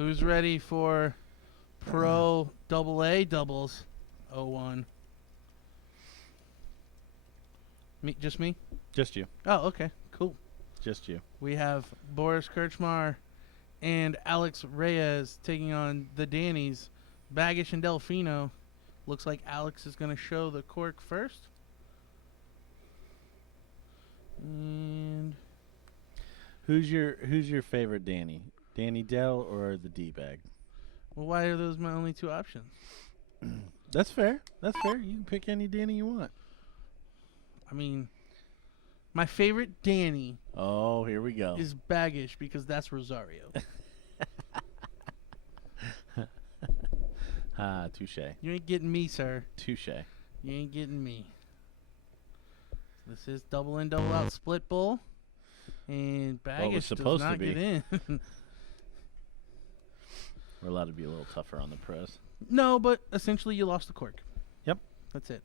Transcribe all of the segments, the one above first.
Who's ready for Pro AA doubles 01? Me, just me? Just you. Oh, okay. Cool. Just you. We have Boris Kirchmar and Alex Reyes taking on the Dannies, Baggish and Delfino. Looks like Alex is going to show the cork first. And who's your favorite Danny? Danny Dell or the D-bag? Well, why are those my only two options? That's fair. That's fair. You can pick any Danny you want. I mean, my favorite Danny. Oh, here we go. Is Baggish because that's Rosario. Touche. You ain't getting me, sir. Touche. You ain't getting me. So this is double in, double out split bull. And Baggish does not get in. We're allowed to be a little tougher on the pros. No, but essentially you lost the cork. Yep. That's it.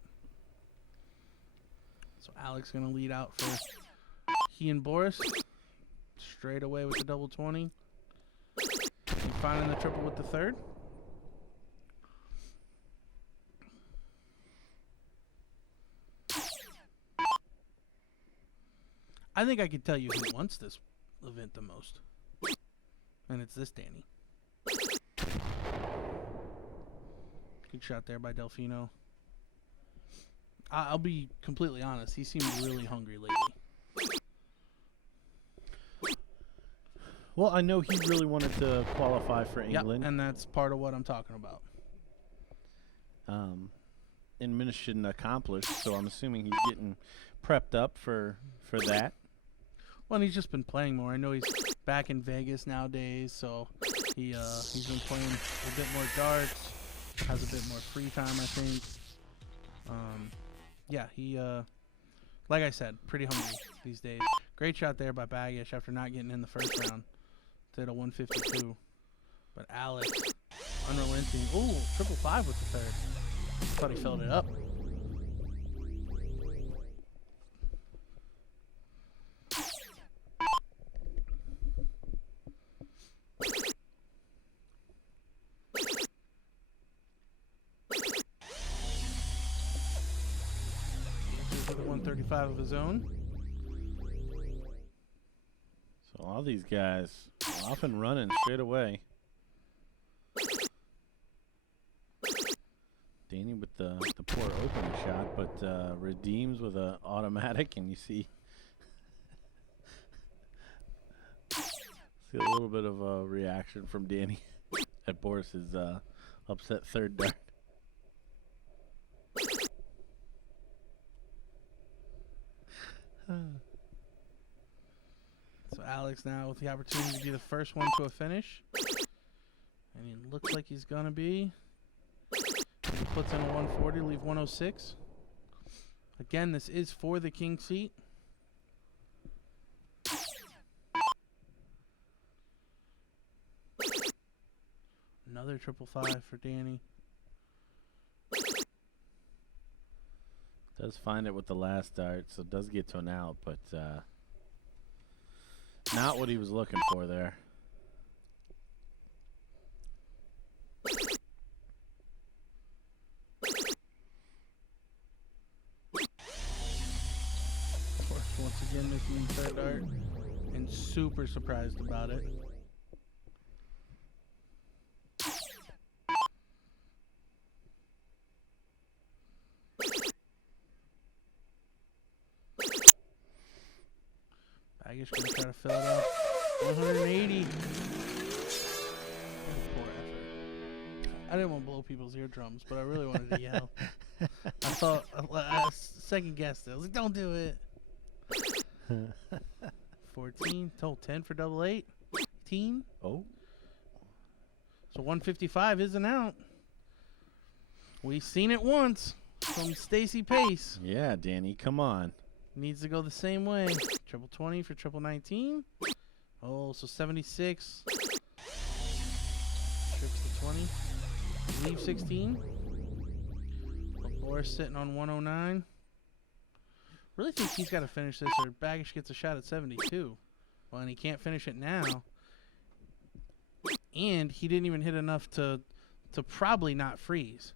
So Alex going to lead out for he and Boris. Straight away with the double 20. And finding the triple with the third. I think I could tell you who wants this event the most. And it's this Danny. Good shot there by Delfino. I'll be completely honest. He seemed really hungry lately. Well, I know he really wanted to qualify for England. Yep, and that's part of what I'm talking about. And mission accomplished, so I'm assuming he's getting prepped up for that. Well, and he's just been playing more. I know he's back in Vegas nowadays, so he's been playing a bit more darts, has a bit more free time, I think. Yeah, he, like I said, pretty hungry these days. Great shot there by Baggish after not getting in the first round. Did a 152. But Alex, unrelenting. Ooh, 555 with the third. Thought he filled it up. With a 135 of his own. So all these guys off and running straight away. Danny with the poor opening shot, but redeems with an automatic, and you see a little bit of a reaction from Danny at Boris's upset third dart. So Alex now with the opportunity to be the first one to a finish. And he looks like he's going to be. He puts in a 140, leave 106. Again, this is for the king seat. Another 555 for Danny. Does find it with the last dart, so does get to an out, but not what he was looking for there. Of course, once again missing the third dart, and super surprised about it. Baggish gonna try to fill it up. 180. Poor effort. I didn't want to blow people's eardrums, but I really wanted to yell. I thought, I second guessed it. I was like, don't do it. 14, total 10 for double 8. 18. Oh. So 155 isn't out. We've seen it once from Stacy Pace. Yeah, Danny, come on. Needs to go the same way. Triple 20 for triple 19. Oh, so 76. Trips to 20. Leave 16. Boris sitting on 109. Really think he's got to finish this, or Baggish gets a shot at 72. Well, and he can't finish it now. and he didn't even hit enough to probably not freeze.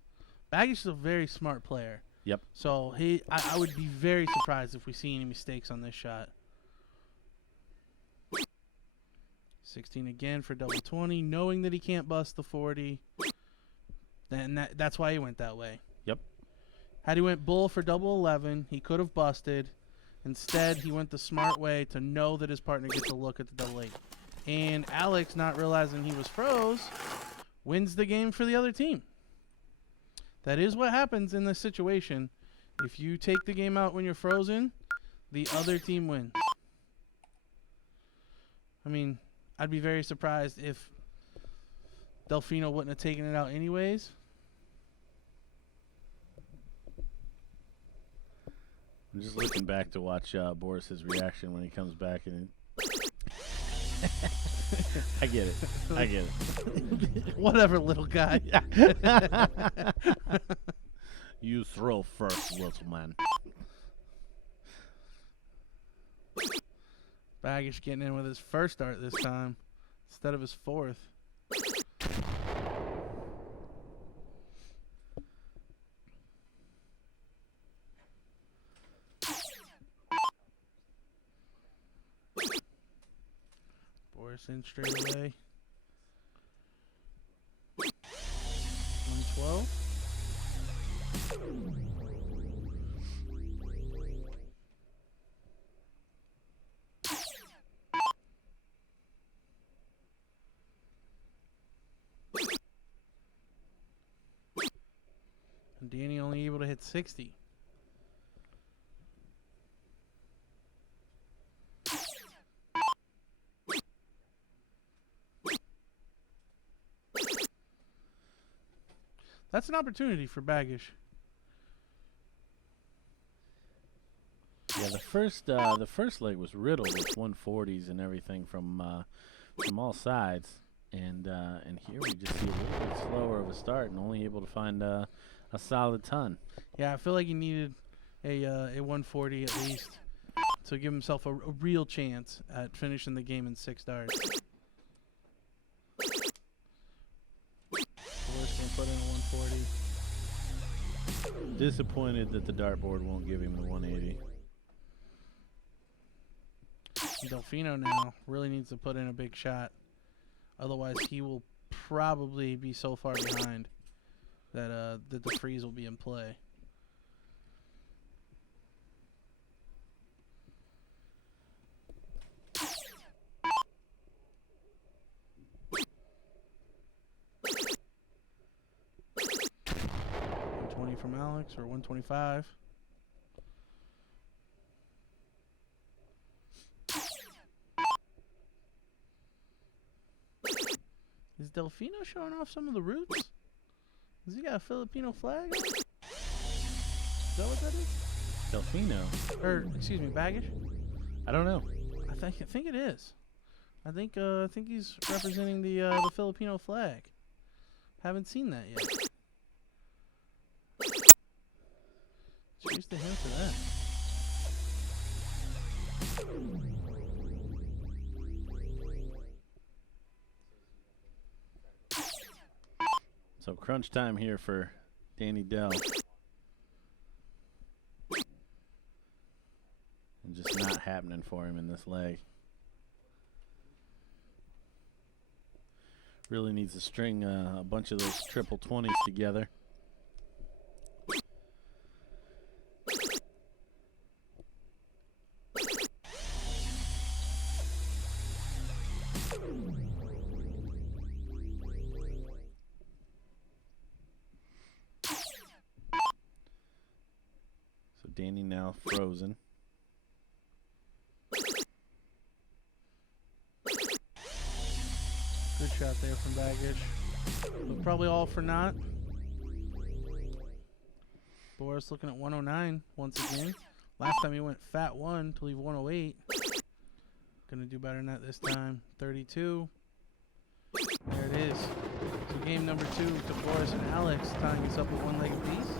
Baggage is a very smart player. Yep. So I would be very surprised if we see any mistakes on this shot. 16 again for double 20, knowing that he can't bust the 40. Then that's why he went that way. Yep. Had he went bull for double 11, he could have busted. Instead, he went the smart way to know that his partner gets a look at the double 8. And Alex, not realizing he was froze, wins the game for the other team. That is what happens in this situation. If you take the game out when you're frozen, the other team wins. I mean, I'd be very surprised if Delfino wouldn't have taken it out anyways. I'm just looking back to watch Boris's reaction when he comes back, and I get it. I get it. Whatever, little guy. You throw first, little man. Baggage getting in with his first start this time instead of his fourth. Boris in straight away. 112. And Danny only able to hit 60. That's an opportunity for Bagish. Yeah, the first leg was riddled with 140s and everything from all sides, and here we just see a little bit slower of a start and only able to find a solid ton. Yeah, I feel like he needed a 140 at least to give himself a real chance at finishing the game in 6 darts. Boris gonna put in a 140. Disappointed that the dartboard won't give him the 180. Delfino now really needs to put in a big shot. Otherwise, he will probably be so far behind that the freeze will be in play. From Alex, or 125. Is Delfino showing off some of the roots? Has he got a Filipino flag? Is that what that is? Delfino? Or excuse me, Baggage? I don't know. I think it is. I think he's representing the Filipino flag. Haven't seen that yet. Cheers to him for that. So crunch time here for Danny Dell. And just not happening for him in this leg. Really needs to string a bunch of those triple 20s together. Danny now frozen. Good shot there from Baggage. But probably all for naught. Boris looking at 109 once again. Last time he went fat 1 to leave 108. Gonna do better than that this time. 32. There it is. So game number 2 to Boris and Alex, tying us up with 1 leg apiece.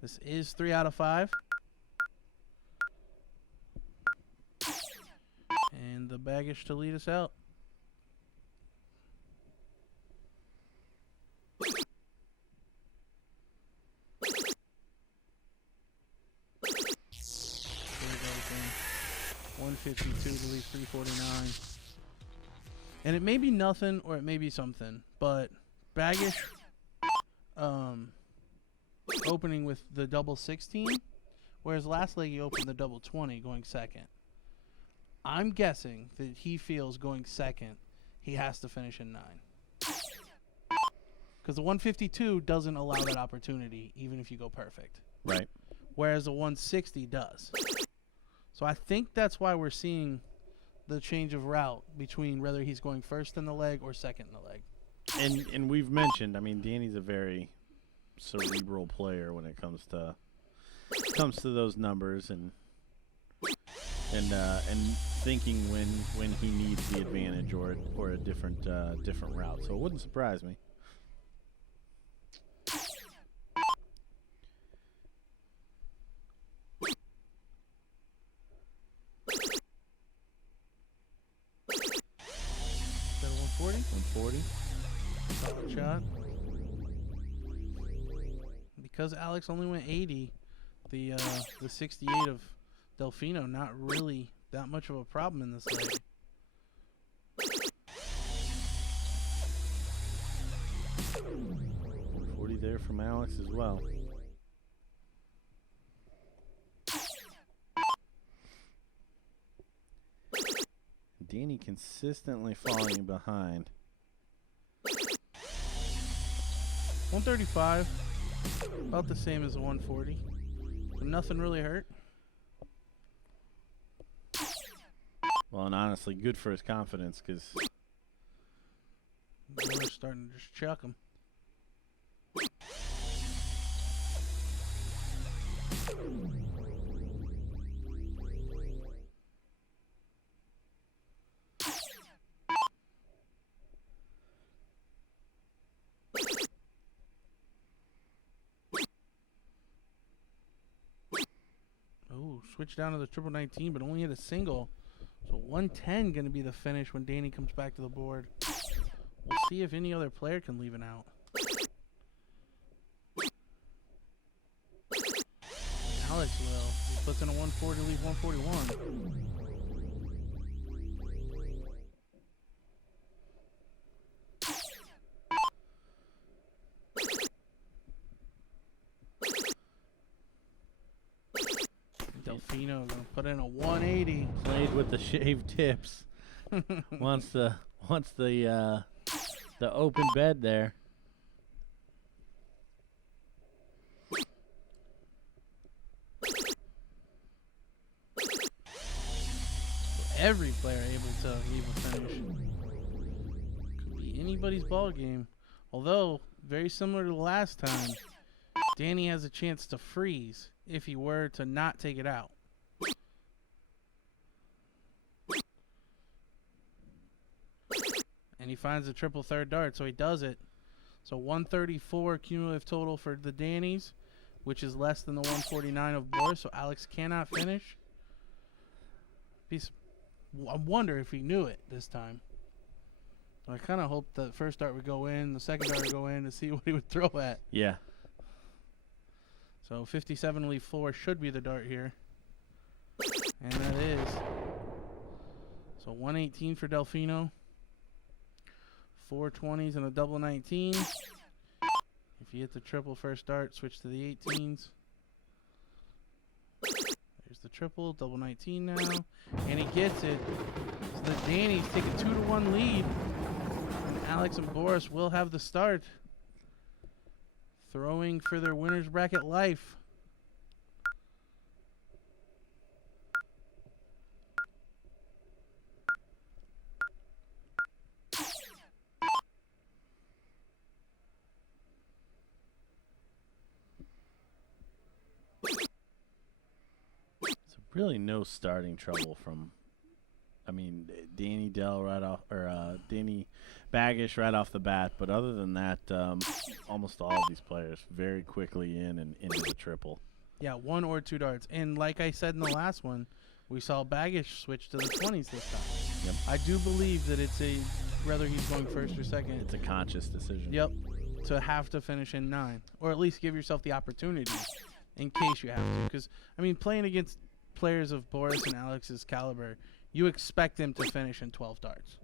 This is 3 out of 5. And the Baggage to lead us out. 152 to leave 349. And it may be nothing or it may be something, but Baggish opening with the double 16, whereas last leg he opened the double 20 going second. I'm guessing that he feels going second, he has to finish in 9. Because the 152 doesn't allow that opportunity, even if you go perfect. Right. Whereas the 160 does. So I think that's why we're seeing the change of route between whether he's going first in the leg or second in the leg. And we've mentioned, I mean, Danny's a very cerebral player when it comes to those numbers and thinking when he needs the advantage or a different route. So it wouldn't surprise me. Is that a 140? 140. Solid shot. Because Alex only went 80, the 68 of Delfino not really that much of a problem in this leg. .140 there from Alex as well. Danny consistently falling behind. 135, about the same as the 140. So nothing really hurt. Well, and honestly, good for his confidence because we're starting to just chuck him. Oh, switch down to the triple 19, but only hit a single. So 110 going to be the finish when Danny comes back to the board. We'll see if any other player can leave an out. Alex will. He puts in a 140 to leave 141. Delfino gonna put in a 180. played with the shaved tips. wants the open bed there. Every player able to leave a finish. Could be anybody's ball game. Although, very similar to the last time, Danny has a chance to freeze if he were to not take it out. And he finds a triple third dart, so he does it. So 134 cumulative total for the Dannies, which is less than the 149 of Boris, so Alex cannot finish. I wonder if he knew it this time. I kind of hoped the first dart would go in, the second dart would go in to see what he would throw at. Yeah. So 57 leave 4 should be the dart here. And that is. So 118 for Delfino. 4 20s and a double 19. If you hit the triple first dart, switch to the 18s. There's the triple, double 19 now. And he gets it. So the Dannies take a 2-1 lead. And Alex and Boris will have the start. Throwing for their winner's bracket life. Really no starting trouble from, I mean, Danny Dell right off, or Danny Baggish right off the bat. But other than that, almost all of these players very quickly in and into the triple. Yeah, 1 or 2 darts. And like I said in the last one, we saw Baggish switch to the 20s this time. Yep. I do believe that it's whether he's going first or second. It's a conscious decision. Yep, to have to finish in 9. Or at least give yourself the opportunity in case you have to. Because, I mean, playing against players of Boris and Alex's caliber, you expect them to finish in 12 darts.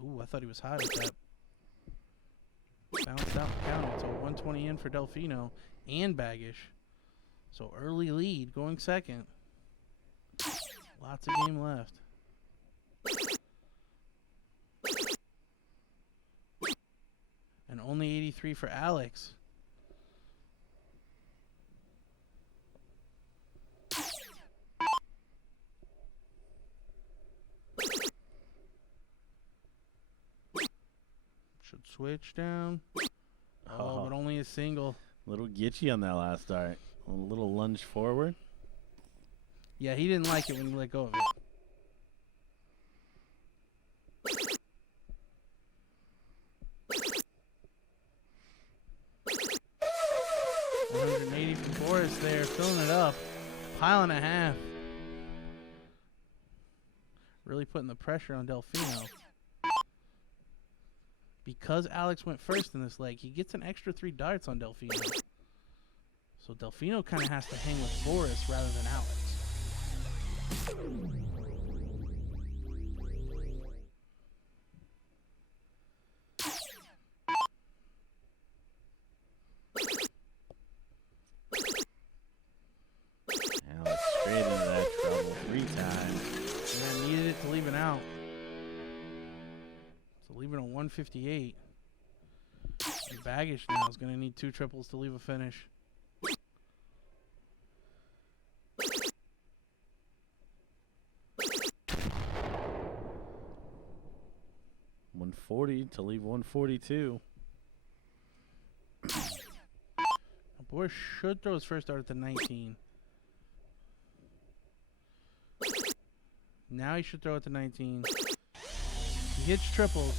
Ooh, I thought he was high with that. Bounced out and counted, so 120 in for Delfino and Baggish. So early lead going second. Lots of game left. And only 83 for Alex. Should switch down. Oh, but only a single. Little gitchy on that last dart. A little lunge forward. Yeah, he didn't like it when he let go of it. 180 from Boris there, filling it up. Pile and a half. Really putting the pressure on Delfino. Because Alex went first in this leg, he gets an extra 3 darts on Delfino. So Delfino kind of has to hang with Boris rather than Alex. Alex straight into that trouble 3 times. Yeah, needed it to leave it out. So leaving a 158. And Baggish now is going to need 2 triples to leave a finish. $140 to leave 142. Boris should throw his first dart at the 19. Now he should throw at the 19. He hits triples.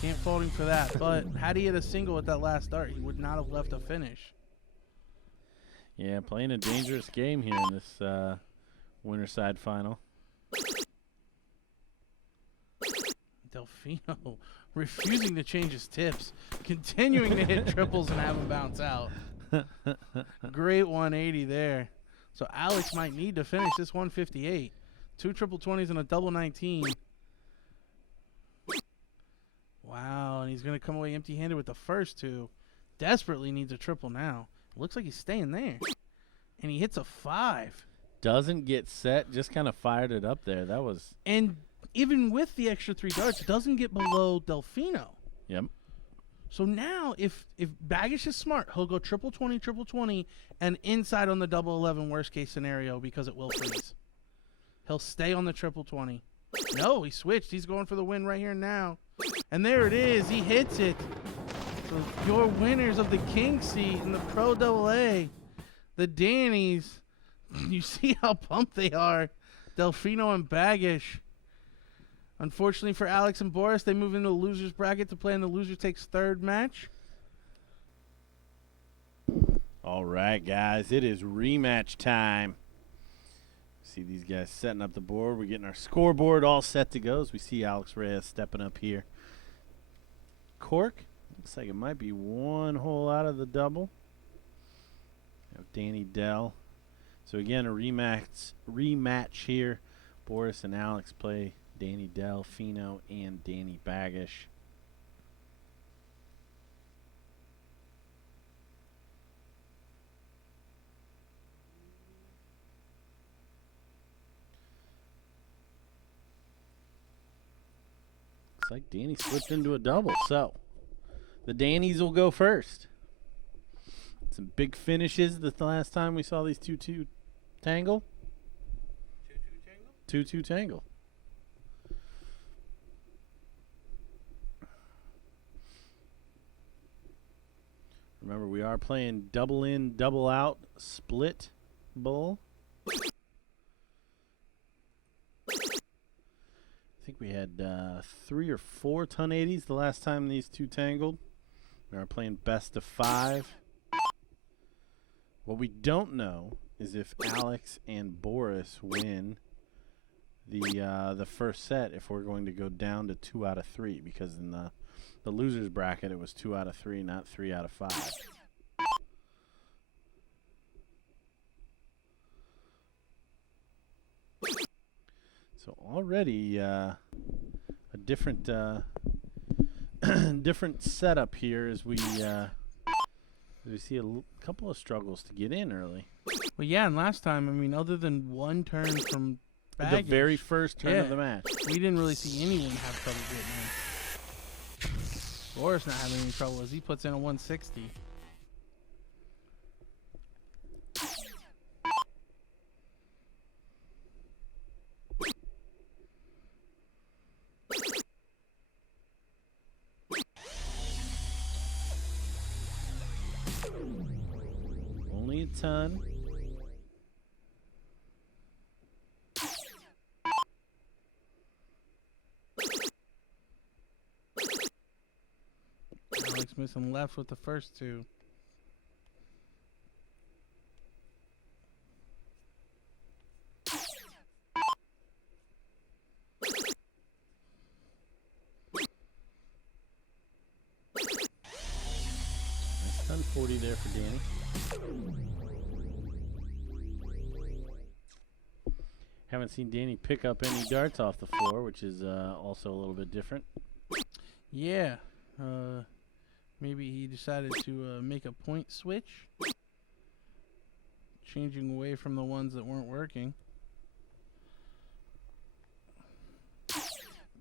Can't fault him for that. But had he hit a single at that last dart, he would not have left a finish. Yeah, playing a dangerous game here in this winter side final. Delfino refusing to change his tips, continuing to hit triples and have them bounce out. Great 180 there. So Alex might need to finish this 158. 2 triple 20s and a double 19. Wow, and he's going to come away empty-handed with the first 2. Desperately needs a triple now. Looks like he's staying there. And he hits a 5. Doesn't get set, just kind of fired it up there. That was... And even with the extra 3 darts, doesn't get below Delfino. Yep. So now, if Baggish is smart, he'll go triple 20, and inside on the double 11 worst case scenario because it will freeze. He'll stay on the triple 20. No, he switched. He's going for the win right here now. And there it is. He hits it. So your winners of the King seat in the Pro AA, the Dannies. You see how pumped they are. Delfino and Baggish. Unfortunately for Alex and Boris, they move into the loser's bracket to play in the loser takes third match. All right, guys, it is rematch time. See these guys setting up the board. We're getting our scoreboard all set to go as we see Alex Reyes stepping up here. Cork, looks like it might be 1 hole out of the double. We have Danny Dell. So again, a rematch here. Boris and Alex play Danny Delfino and Danny Baggish. Looks like Danny slipped into a double, so the Dannies will go first. Some big finishes the last time we saw these 2-2 tangle. 2-2 tangle. Remember, we are playing double in, double out, split bull. I think we had 3 or 4 ton 80s the last time these 2 tangled. We are playing best of 5. What we don't know is if Alex and Boris win the first set if we're going to go down to 2 out of 3, because in the losers bracket it was 2 out of 3, not 3 out of 5. So already a different different setup here as we see a couple of struggles to get in early. Well, yeah, and last time, I mean, other than one turn from The baggage, very first turn of the match. we didn't really see anyone have trouble getting in. Boris not having any trouble as he puts in a 160. Only a ton. Alex missing left with the first two. Nice ton 40 there for Danny. Haven't seen Danny pick up any darts off the floor, which is also a little bit different. Yeah. Maybe he decided to make a point switch, changing away from the ones that weren't working.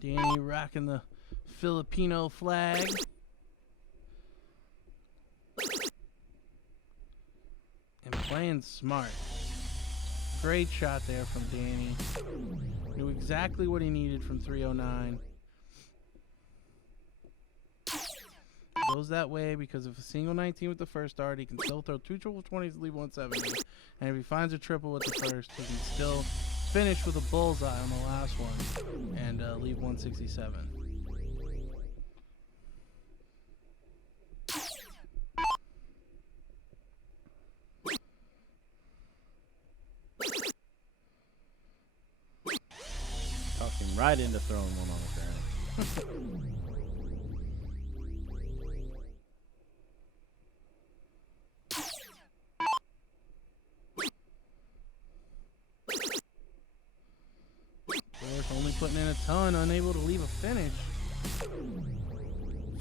Danny rocking the Filipino flag. And playing smart. Great shot there from Danny. Knew exactly what he needed from 309. Goes that way because if a single 19 with the first dart, he can still throw 2 triple 20s to leave 170. And if he finds a triple with the first, he can still finish with a bullseye on the last one and leave 167. Talked him right into throwing one on the ground. Boris only putting in a ton, unable to leave a finish.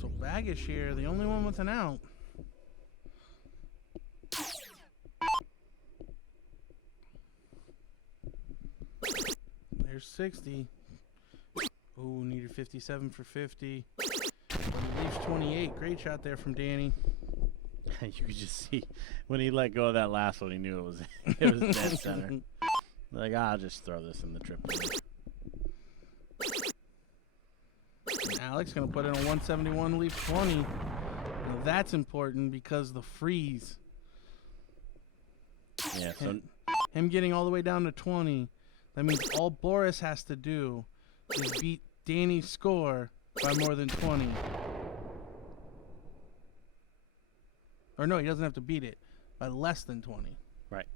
So Baggish here, the only one with an out. There's 60. Oh, needed 57 for 50. But he leaves 28. Great shot there from Danny. You could just see when he let go of that last one, he knew it was dead center. Like, I'll just throw this in the triple. And Alex gonna put in a 171, leave 20. Now that's important because the freeze. Yeah, so Him getting all the way down to 20. That means all Boris has to do is beat Danny's score by more than 20. Or no, he doesn't have to beat it by less than 20. right.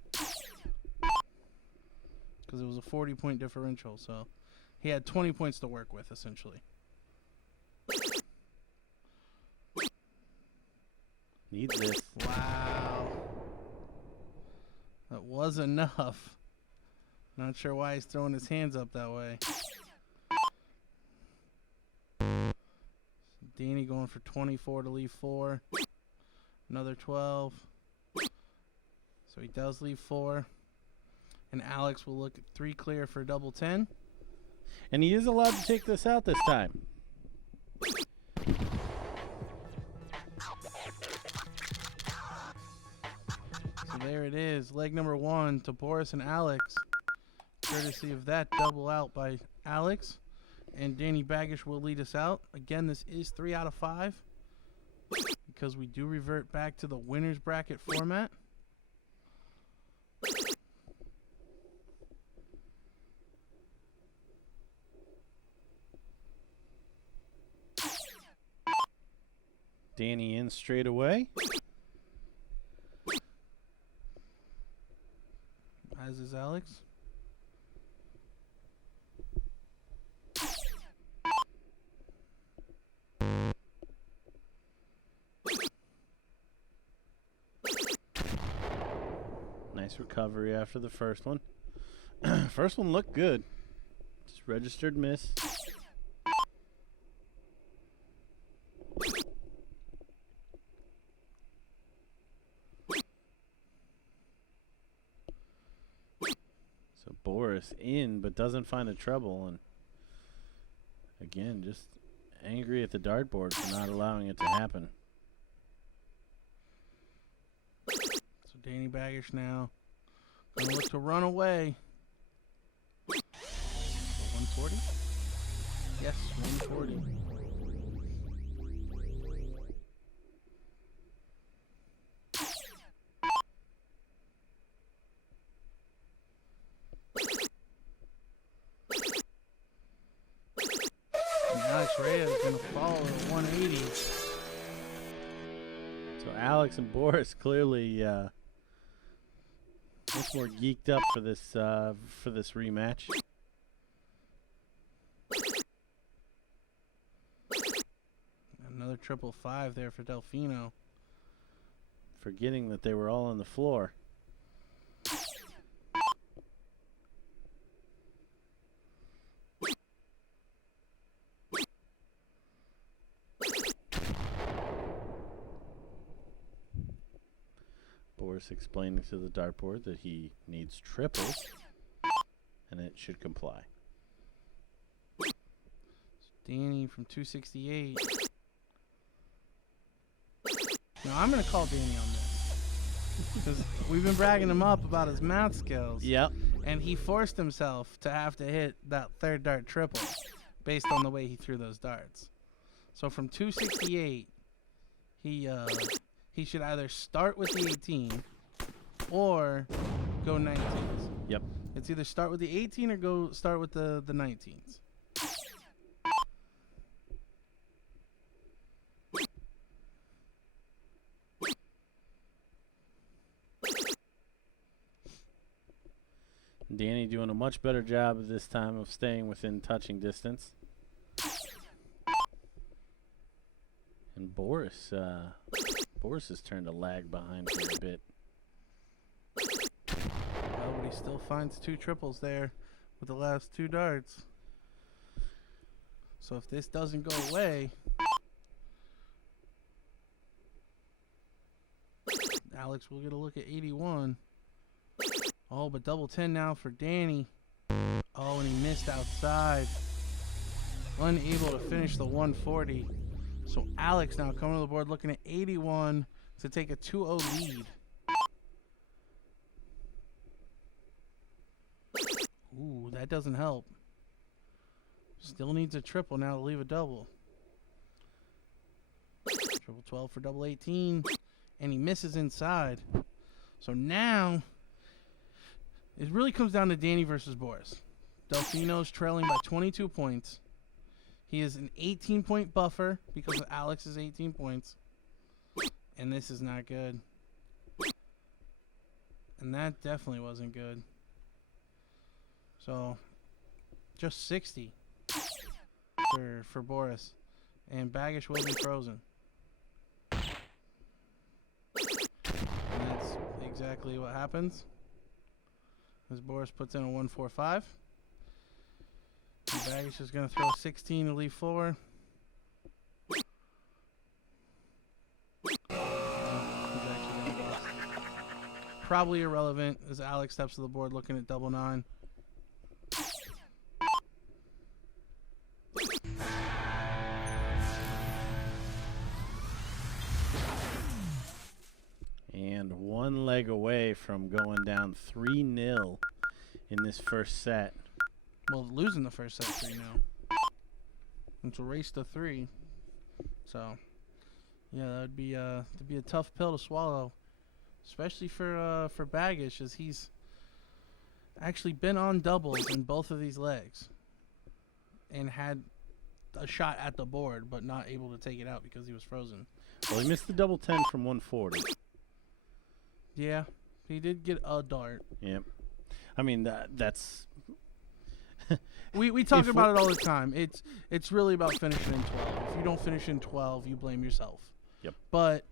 Because it was a 40-point differential, so he had 20 points to work with, essentially. Needs this. Wow. That was enough. Not sure why he's throwing his hands up that way. Danny going for 24 to leave 4. Another 12. So he does leave 4. And Alex will look at 3 clear for a double 10. And he is allowed to take this out this time. So there it is. Leg number 1 to Boris and Alex. Courtesy of that double out by Alex. And Danny Baggish will lead us out. Again, this is 3 out of 5. Because we do revert back to the winner's bracket format. Danny in straight away. As is Alex. Nice recovery after the first one. First one looked good. Just registered miss. So Boris in, but doesn't find a treble, and again, just angry at the dartboard for not allowing it to happen. So Danny Baggish now gonna look to run away. 140? Yes, 140. And Alex Reyes is gonna follow at 180. So Alex and Boris clearly much more geeked up for this rematch. Another 555 there for Delfino. Forgetting that they were all on the floor. Boris explaining to the dartboard that he needs triples, and it should comply. Danny from 268. Now I'm going to call Danny on this. Because we've been bragging him up about his math skills. Yep. And he forced himself to have to hit that third dart triple based on the way he threw those darts. So from 268, he should either start with the 18 or go 19s. Yep. It's either start with the 18 or go start with the 19s. Danny doing a much better job at this time of staying within touching distance. And Boris has turned to lag behind here a bit. Well, but he still finds two triples there with the last two darts. So if this doesn't go away, Alex will get a look at 81. Oh, but double 10 now for Danny. Oh, and he missed outside. Unable to finish the 140. So Alex now coming to the board looking at 81 to take a 2-0 lead. Ooh, that doesn't help. Still needs a triple now to leave a double. Triple 12 for double 18. And he misses inside. So now it really comes down to Danny versus Boris. Delfino's trailing by 22 points. He is an 18-point buffer because of Alex's 18 points. And this is not good. And that definitely wasn't good. So, just 60 for Boris. And Baggish will be frozen. And that's exactly what happens. As Boris puts in a 145. And Baggish is going to throw 16 to leave 4. Probably irrelevant as Alex steps to the board looking at double 9. And one leg away from going down 3-0 in this first set. Well, losing the first set 3 now. It's a race to 3. So, yeah, that'd be a tough pill to swallow, especially for Baggish, as he's actually been on doubles in both of these legs and had a shot at the board, but not able to take it out because he was frozen. Well, he missed the double 10 from 140. Yeah, he did get a dart. Yep. I mean, that's... we talk about it all the time. It's really about finishing in 12. If you don't finish in 12, you blame yourself. Yep. But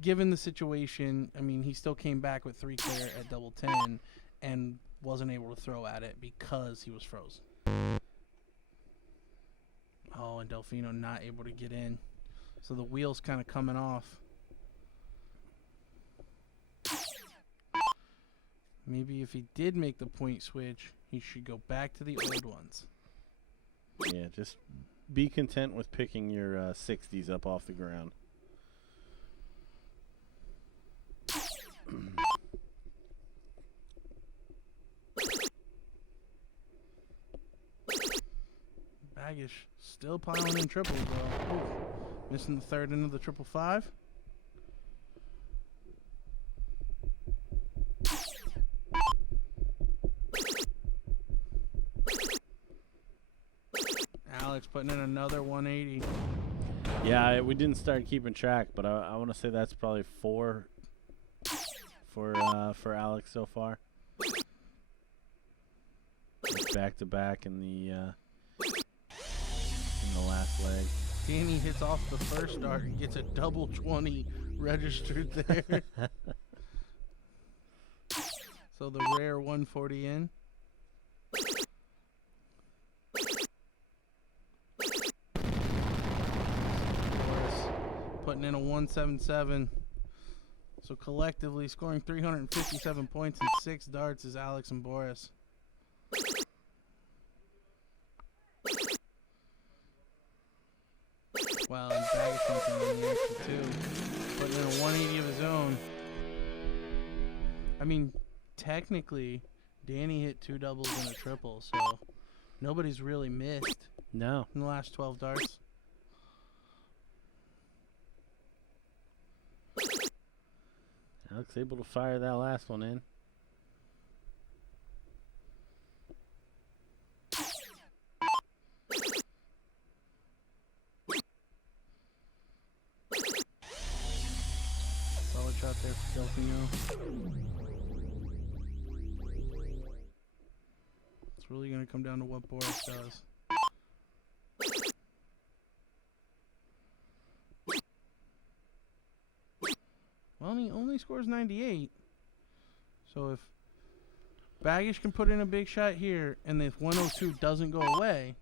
given the situation, I mean, he still came back with 3 clear at double 10 and wasn't able to throw at it because he was frozen. Oh, and Delfino not able to get in. So the wheel's kind of coming off. Maybe if he did make the point switch, he should go back to the old ones. Yeah, just be content with picking your 60s up off the ground. Baggish still piling in triples, though. Ooh, missing the third into the 555. Alex putting in another 180. Yeah, we didn't start keeping track, but I want to say that's probably 4 for Alex so far. Back to back in the last leg. Danny hits off the first dart and gets a double 20 registered there. So the rare 140 in. Boris putting in a 177. So collectively scoring 357 points in 6 darts is Alex and Boris. Wow, and Baggish in the action too. Putting in a 180 of his own. I mean, technically, Danny hit 2 doubles and a triple, so nobody's really missed No. in the last 12 darts. Alex able to fire that last one in. Solid shot there for Delfino. It's really going to come down to what Boris does. Well, he only scores 98. So if Baggish can put in a big shot here, and if 102 doesn't go away,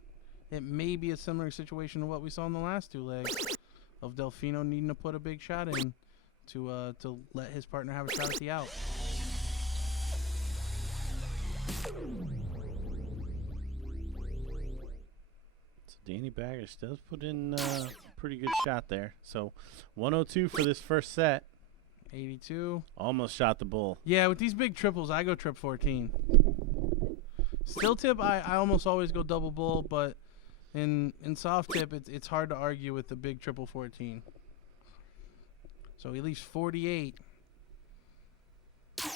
it may be a similar situation to what we saw in the last 2 legs of Delfino needing to put a big shot in to let his partner have a shot at the out. So Danny Baggish does put in a pretty good shot there. So 102 for this first set. 82. Almost shot the bull. Yeah, with these big triples, I go trip 14. Still tip, I almost always go double bull, but in soft tip, it's hard to argue with the big triple 14. So he leaves 48. It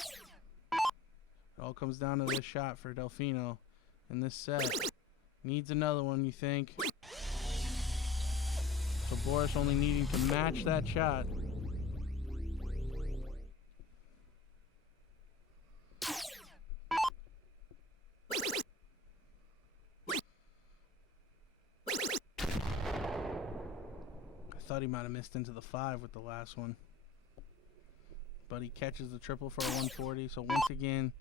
all comes down to this shot for Delfino in this set. Needs another one, you think? So Boris only needing to match that shot. I thought he might have missed into the 5 with the last one. But he catches the triple for a 140. So once again,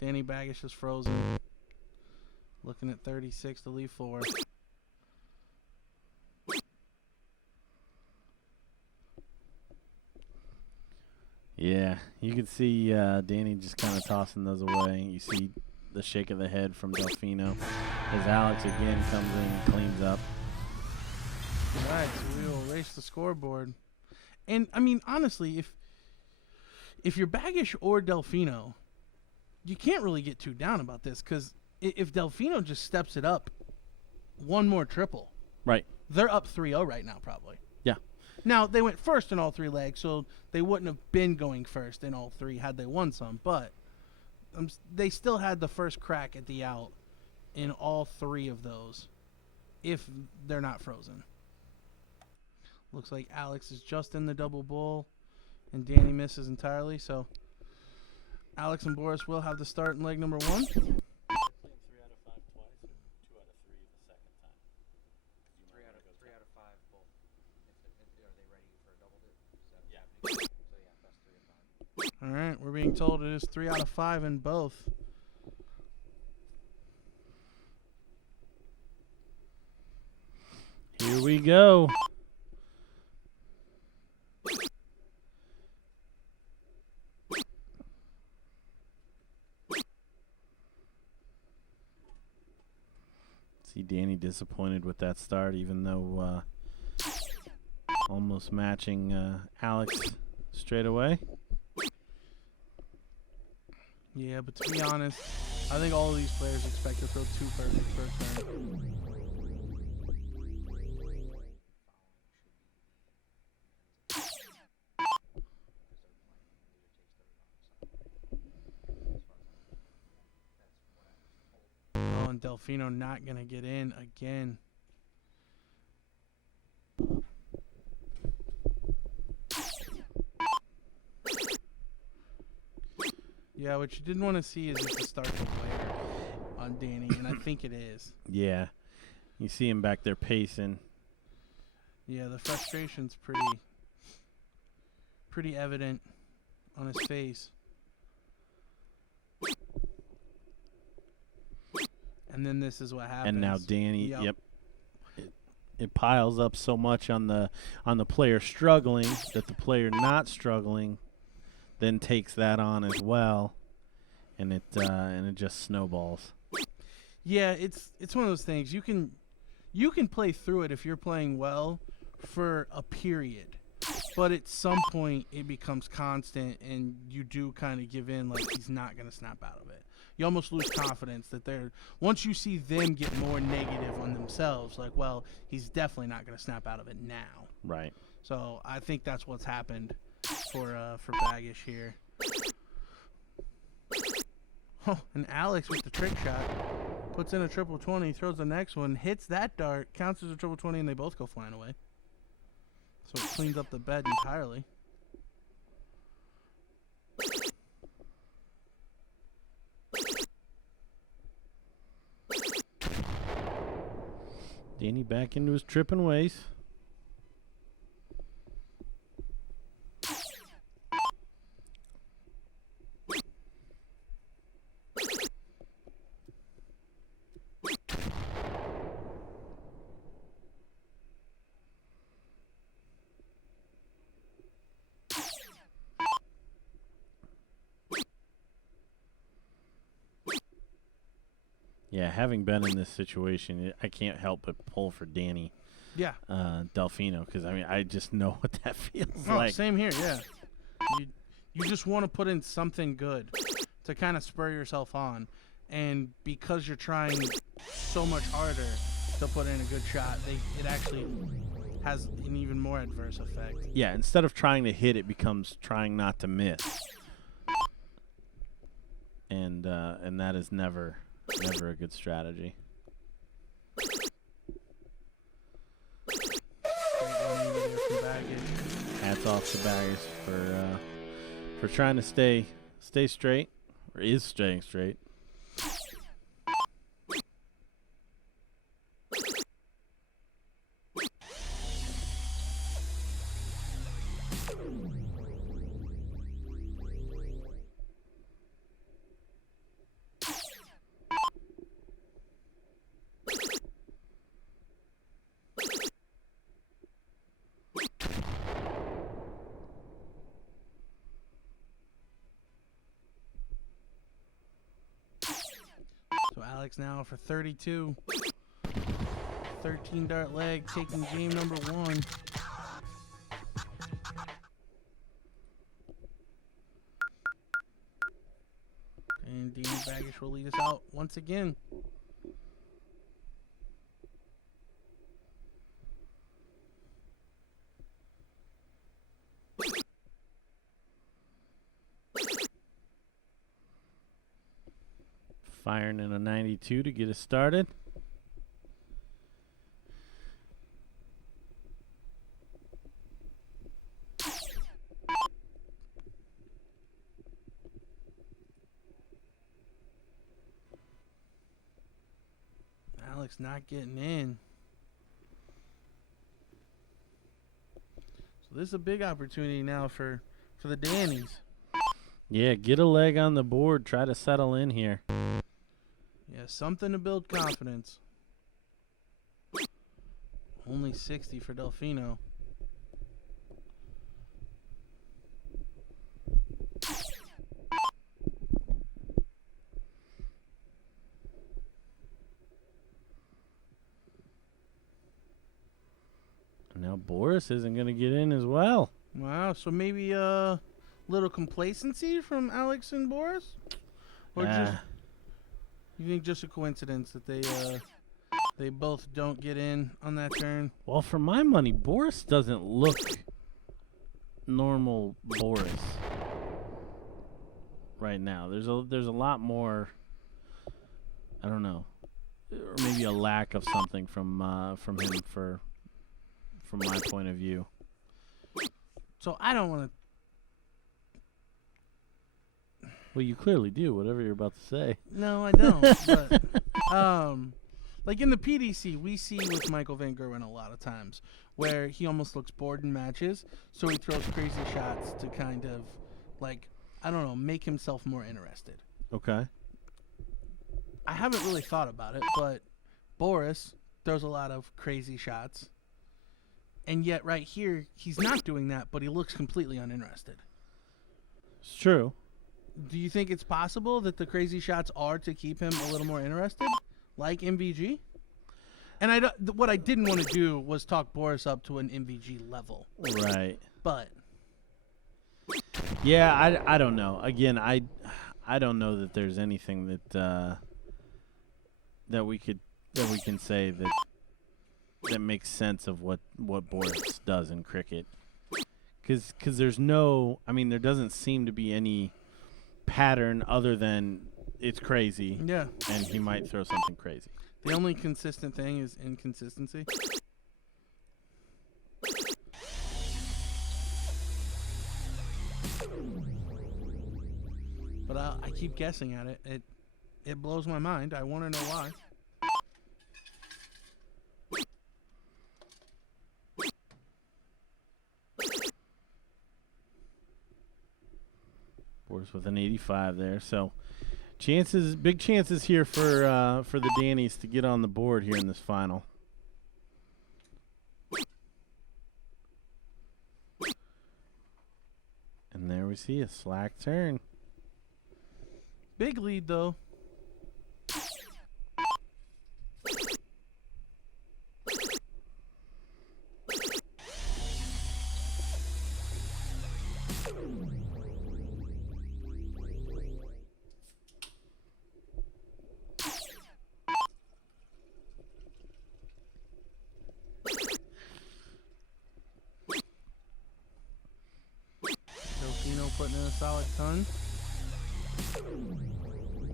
Danny Baggish is frozen. Looking at 36 to leave 4. Yeah, you can see Danny just kind of tossing those away. You see the shake of the head from Delfino as Alex again comes in and cleans up. All right, so we will erase the scoreboard. And, I mean, honestly, if you're Baggish or Delfino, you can't really get too down about this because if Delfino just steps it up one more triple, Right. they're up 3-0 right now probably. Yeah. Now, they went first in all 3 legs, so they wouldn't have been going first in all 3 had they won some, but they still had the first crack at the out in all 3 of those if they're not frozen. Looks like Alex is just in the double bull, and Danny misses entirely. So Alex and Boris will have the start in leg number 1. Playing 3 out of 5 twice, or 2 out of 3 the second time. 3 out of 5 both. Are they ready for a double dip? Yeah. told it is 3 out of 5 in both. Here we go. See Danny disappointed with that start, even though almost matching Alex straight away. Yeah, but to be honest, I think all of these players expect to throw 2 perfect first turn. Oh, and Delfino not going to get in again. Yeah, what you didn't want to see is if it starts to wear on Danny, and I think it is. Yeah. You see him back there pacing. Yeah, the frustration's pretty evident on his face. And then this is what happens. And now Danny, Yep. It piles up so much on the player struggling that the player not struggling then takes that on as well, and it just snowballs. Yeah, it's one of those things. You can play through it if you're playing well for a period, but at some point it becomes constant, and you do kind of give in, like he's not gonna snap out of it. You almost lose confidence that once you see them get more negative on themselves, like, well, he's definitely not gonna snap out of it now. Right. So I think that's what's happened for Baggish here. Oh, and Alex with the trick shot puts in a triple 20, throws the next one, hits that dart, counts as a triple 20, and they both go flying away. So it cleans up the bet entirely. Danny back into his tripping ways. Yeah, having been in this situation, I can't help but pull for Danny. Yeah. Delfino, because I just know what that feels Oh, like. same here. Yeah. You just want to put in something good to kind of spur yourself on, and because you're trying so much harder to put in a good shot, it actually has an even more adverse effect. Yeah, instead of trying to hit, it becomes trying not to miss, and that is never a good strategy. Hats off to Baggers for trying to stay straight, or is staying straight. So Alex now for 32. 13 dart leg, taking game number 1. And Danny Baggish will lead us out once again. Firing in a 92 to get us started. Alex not getting in. So this is a big opportunity now for the Dannies. Yeah, get a leg on the board. Try to settle in here. Yeah, something to build confidence. Only 60 for Delfino. Now Boris isn't going to get in as well. Wow, so maybe a little complacency from Alex and Boris? Or just, you think just a coincidence that they both don't get in on that turn? Well, for my money, Boris doesn't look normal Boris right now. There's a lot more, I don't know, or maybe a lack of something from him from my point of view. So I don't want to. Well, you clearly do. Whatever you're about to say. No, I don't. But like in the PDC, we see with Michael Van Gerwen a lot of times where he almost looks bored in matches, so he throws crazy shots to kind of, like, I don't know, make himself more interested. Okay. I haven't really thought about it, but Boris throws a lot of crazy shots. And yet right here, he's not doing that, but he looks completely uninterested. It's true. Do you think it's possible that the crazy shots are to keep him a little more interested, like MVG? And what I didn't want to do was talk Boris up to an MVG level. Right. But yeah, I don't know. Again, I don't know that there's anything that we can say that makes sense of what Boris does in cricket. Because there's no, I mean, there doesn't seem to be any pattern other than it's crazy. Yeah. And he might throw something crazy. The only consistent thing is inconsistency. But I keep guessing at it. It blows my mind. I want to know why. Boris with an 85 there. So big chances here for the Dannies to get on the board here in this final. And there we see a slack turn. Big lead, though. Putting in a solid ton.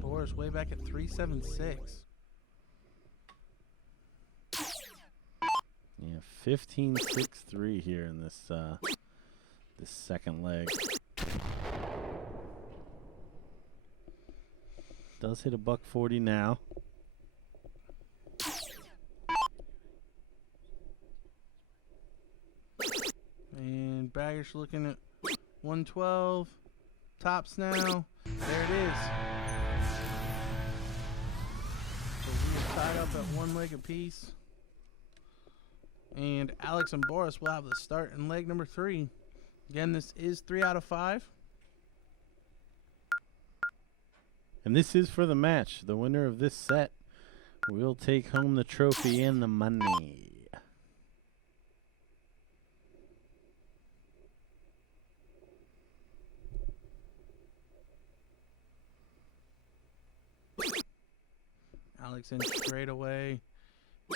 Boris way back at 376. Yeah, 15-6-3 here in this second leg. Does hit a $140 now. And Baggish looking at 112. Tops now. There it is. So we are tied up at one leg apiece. And Alex and Boris will have the start in leg number 3. Again, this is 3 out of 5. And this is for the match. The winner of this set will take home the trophy and the money. Alex in straight away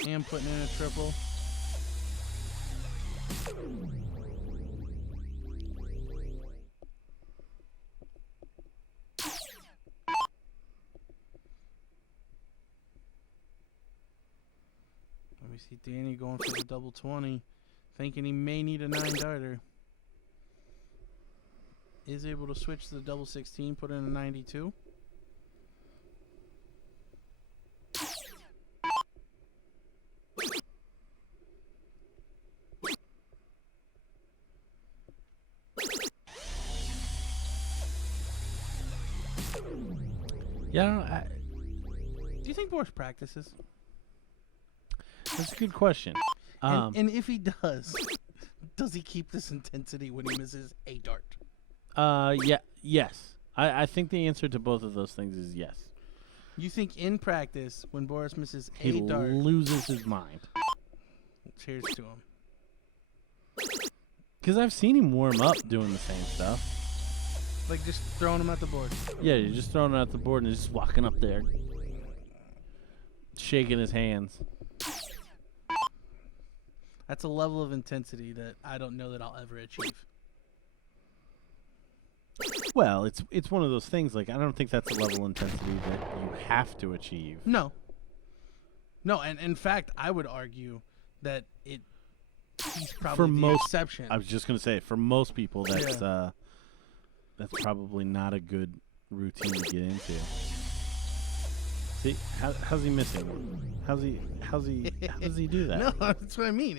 and putting in a triple. Let me see Danny going for the double 20, thinking he may need a 9-darter. Is able to switch to the double 16, put in a 92. Yeah, Do you think Boris practices? that's a good question. And if he does he keep this intensity when he misses a dart? Yes. I think the answer to both of those things is yes. You think in practice, when Boris misses He a dart, loses his mind. cheers to him. Because I've seen him warm up doing the same stuff. Like just throwing him at the board. Yeah, you're just throwing it out the board and just walking up there, shaking his hands. That's a level of intensity that I don't know that I'll ever achieve. Well, it's one of those things. Like, I don't think that's a level of intensity that you have to achieve. No, and in fact, I would argue that he's probably For the most, exception. I was just gonna say, for most people, that's probably not a good routine to get into. See, how's he missing? How does he do that? No, that's what I mean.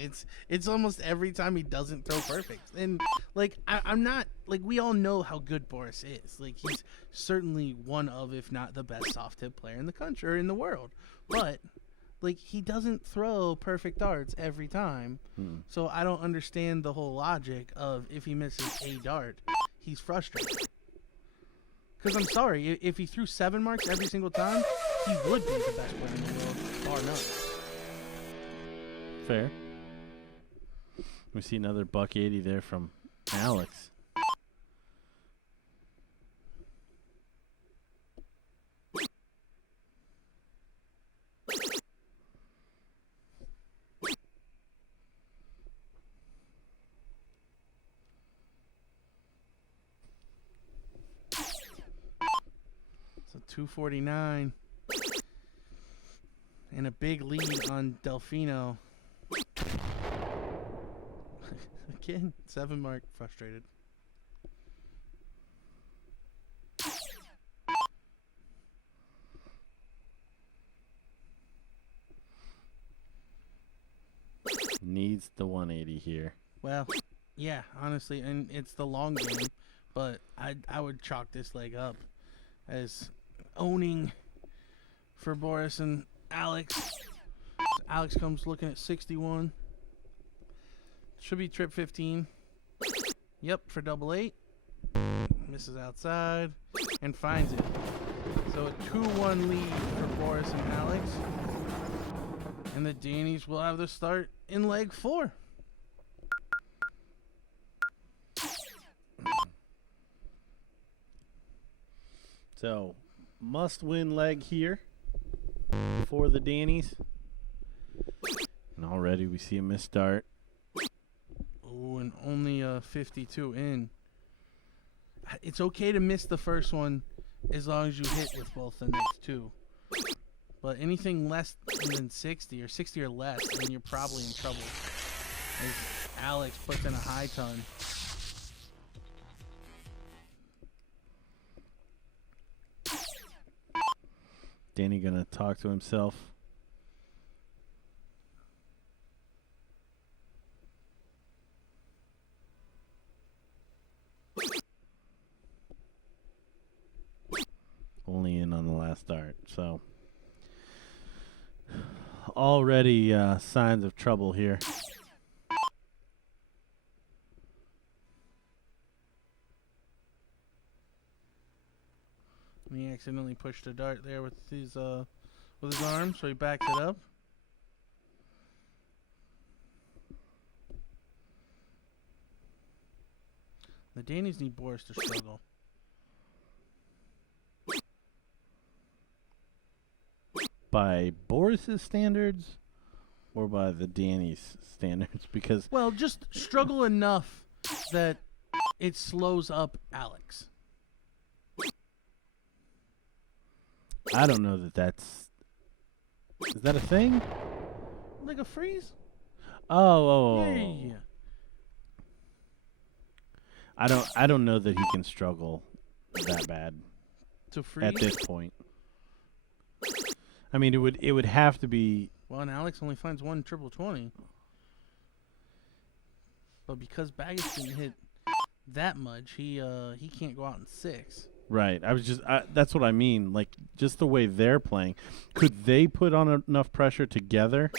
It's almost every time he doesn't throw perfect. And like I'm not like, we all know how good Boris is. Like, he's certainly one of, if not the best soft tip player in the country or in the world. But like, he doesn't throw perfect darts every time. So I don't understand the whole logic of, if he misses a dart, he's frustrated. Because I'm sorry, if he threw 7 marks every single time, he would be the best player in the world, bar none. Fair. We see another $180 there from Alex. So 249. And a big lead on Delfino. Again, 7 mark, frustrated. Needs the 180 here. Well, yeah, honestly, and it's the long game, but I would chalk this leg up as owning for Boris and Alex. Alex comes looking at 61. Should be trip 15. Yep, for double 8. Misses outside and finds it. So a 2-1 lead for Boris and Alex. And the Danes will have the start in leg 4. So, must-win leg here for the Dannies. And already we see a missed start. Oh, and only 52 in. It's okay to miss the first one as long as you hit with both the next 2. But anything less than 60 or 60 or less, then you're probably in trouble. As Alex puts in a high ton. Danny gonna talk to himself. Only in on the last start, so already signs of trouble here. And he accidentally pushed a dart there with his arm, so he backs it up. The Danes need Boris to struggle. By Boris's standards or by the Danny's standards? Because, well, just struggle enough that it slows up Alex. I don't know that that's... Is that a thing? Like a freeze? Oh. Yeah. I don't know that he can struggle that bad To freeze? at this point. I mean, it would have to be... Well, and Alex only finds one triple 20. But because Baggett didn't hit that much, he can't go out in 6. Right. That's what I mean. Like, just the way they're playing. Could they put on enough pressure together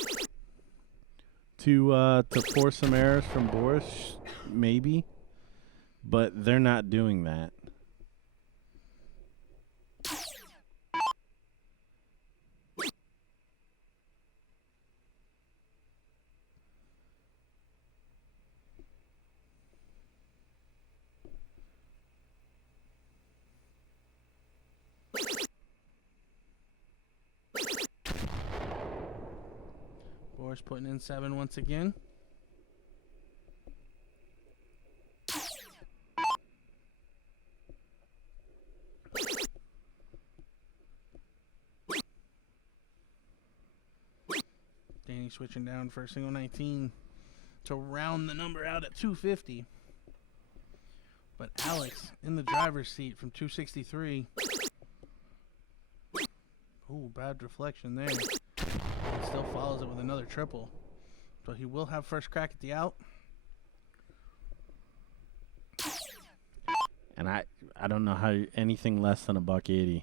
to force some errors from Boris? Maybe. But they're not doing that. Boris putting in 7 once again. Danny switching down for a single 19 to round the number out at 250. But Alex in the driver's seat from 263. Ooh, bad deflection there. He still follows it with another triple. So he will have first crack at the out. And I don't know how anything less than $180.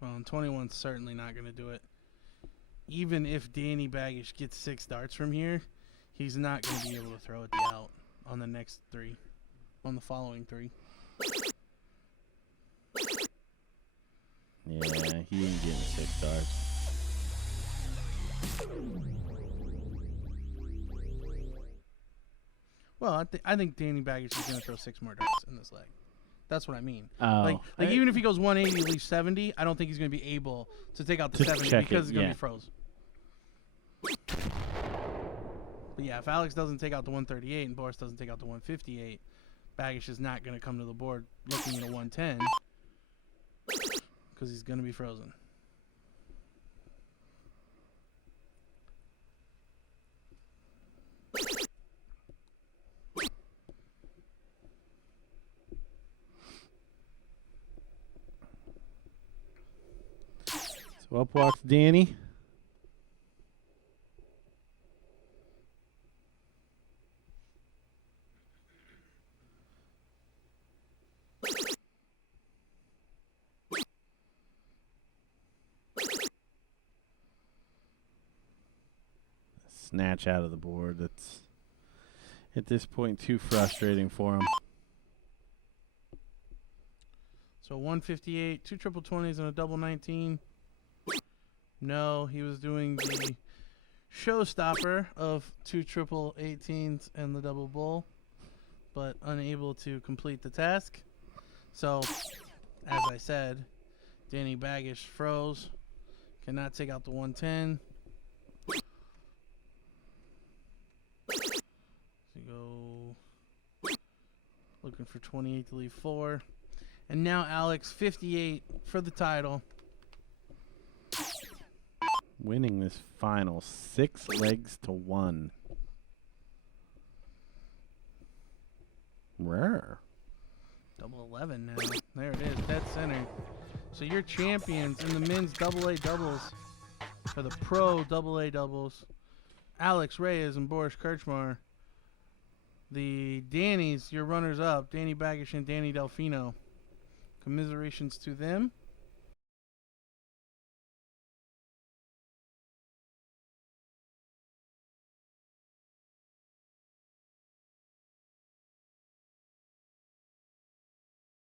Well, and 21's certainly not going to do it. Even if Danny Baggish gets 6 darts from here, he's not going to be able to throw at the out on the next 3, on the following 3. Yeah, he ain't getting 6 darts. Well, I think Danny Baggish is going to throw 6 more darts in this leg. That's what I mean. Oh, Like even if he goes 180, leaves 70, I don't think he's going to be able to take out the 70 because it's going to be froze. But yeah, if Alex doesn't take out the 138 and Boris doesn't take out the 158, Baggish is not going to come to the board looking at a 110 because he's going to be frozen. So up walks Danny. Snatch out of the board. That's at this point too frustrating for him. So 158, 2 triple 20s and a double 19. No, he was doing the showstopper of 2 triple 18s and the double bull, but unable to complete the task. So, as I said, Danny Baggish froze, cannot take out the 110. So go looking for 28 to leave 4. And now Alex 58 for the title. Winning this final 6 legs to 1. Rare. Double 11 now. There it is, dead center. So your champions in the men's AA doubles, or the pro AA doubles, Alex Reyes and Boris Kirchmar. The Dannies, your runners-up, Danny Baggish and Danny Delfino. Commiserations to them.